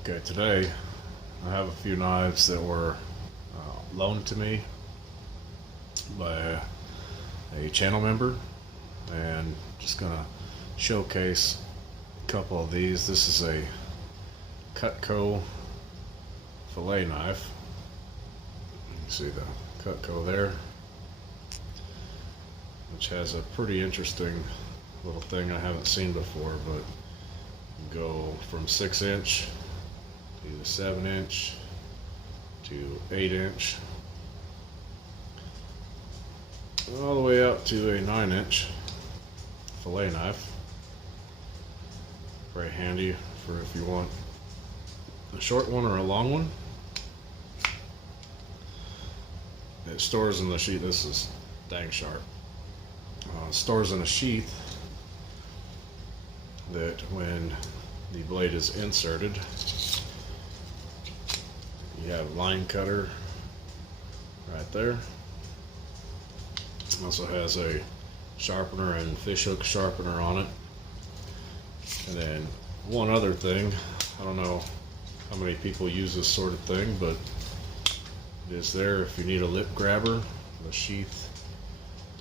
Okay, today I have a few knives that were loaned to me by a channel member, and just gonna showcase a couple of these. This is a Cutco fillet knife. You can see the Cutco there, which has a pretty interesting little thing I haven't seen before, but you go from 6" to the 7" to 8" all the way up to a 9" fillet knife. Very handy for if you want a short one or a long one. It stores in the sheath. This is dang sharp. Stores in a sheath that when the blade is inserted, you have a line cutter right there. It also has a sharpener and fishhook sharpener on it. And then one other thing, I don't know how many people use this sort of thing, but it is there if you need a lip grabber. The sheath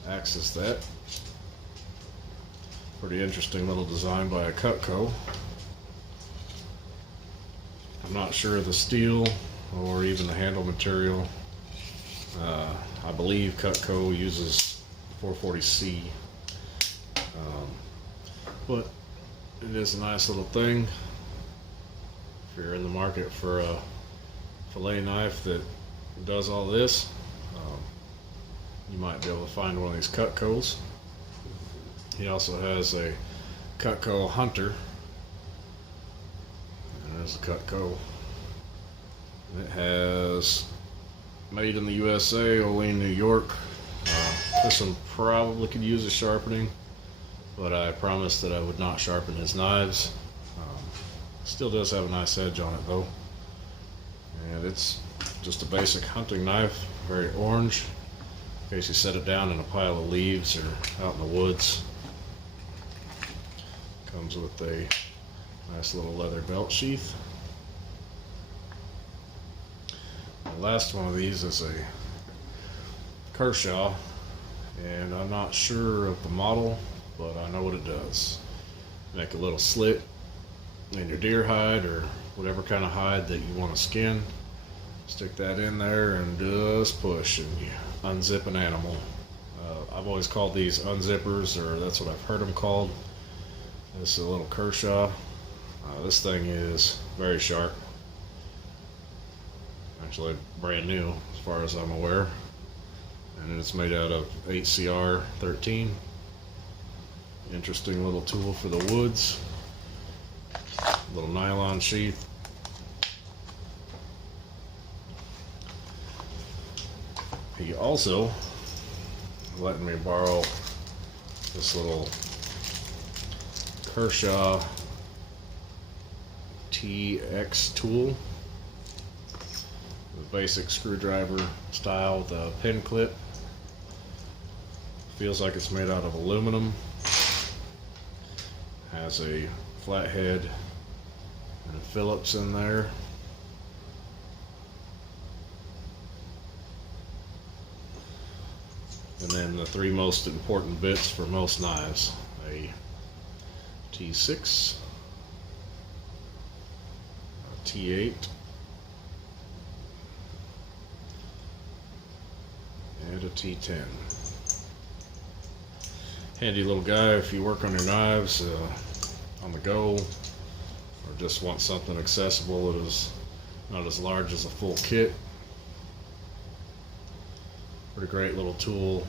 acts as that. Pretty interesting little design by a Cutco. I'm not sure of the steel or even the handle material. I believe Cutco uses 440C, but it is a nice little thing. If you're in the market for a fillet knife that does all this, you might be able to find one of these Cutcos. He also has a Cutco Hunter, and there's a Cutco. It has made in the USA, only in New York. This one probably could use a sharpening, but I promised that I would not sharpen his knives. Still does have a nice edge on it though. And it's just a basic hunting knife, very orange, in case you set it down in a pile of leaves or out in the woods. Comes with a nice little leather belt sheath. The last one of these is a Kershaw, and I'm not sure of the model, but I know what it does. Make a little slit in your deer hide or whatever kind of hide that you want to skin. Stick that in there and just push, and you unzip an animal. I've always called these unzippers, or that's what I've heard them called. This is a little Kershaw. This thing is very sharp. Actually brand new as far as I'm aware. And it's made out of 8CR13. Interesting little tool for the woods. Little nylon sheath. He also let me borrow this little Kershaw TX tool, the basic screwdriver style with a pin clip. Feels like it's made out of aluminum. Has a flathead and a Phillips in there. And then the three most important bits for most knives: a T6, a T8, and a T10. Handy little guy if you work on your knives on the go, or just want something accessible that is not as large as a full kit. Pretty great little tool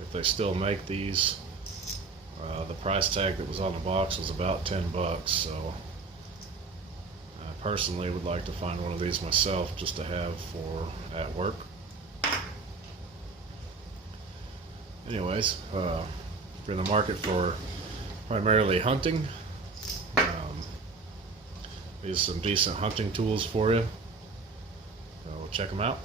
if they still make these. The price tag that was on the box was about $10, so I personally would like to find one of these myself just to have for at work. Anyways, if you're in the market for primarily hunting, these are some decent hunting tools for you. So check them out.